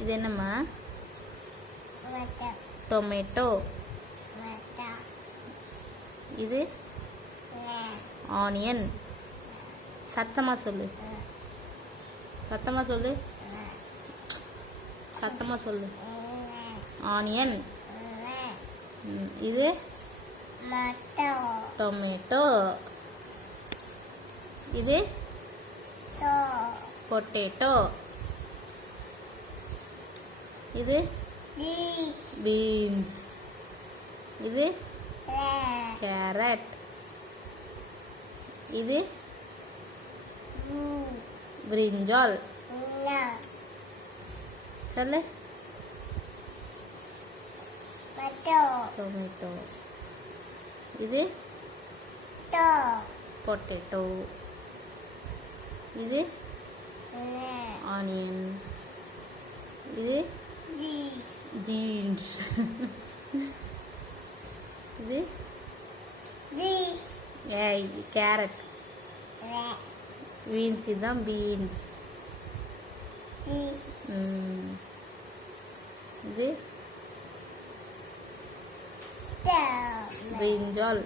இது என்னம்மா? டொமேட்டோ. இது ஆனியன். சத்தமா சொல்லு, சத்தமா சொல்லு, சத்தமா சொல்லு. ஆனியன். இது டொமேட்டோ. இது பொட்டேட்டோ. இது பீன்ஸ். இது கேரட். இது பிரிஞ்சால். சொல்லு. டொமேட்டோ. இது பொட்டேட்டோ. இது ஆனியன். இது ஜீன்ஸ். இது கேரட். பீன்ஸ். இதுதான் பீன்ஸ். இது பிரிஞ்சால்.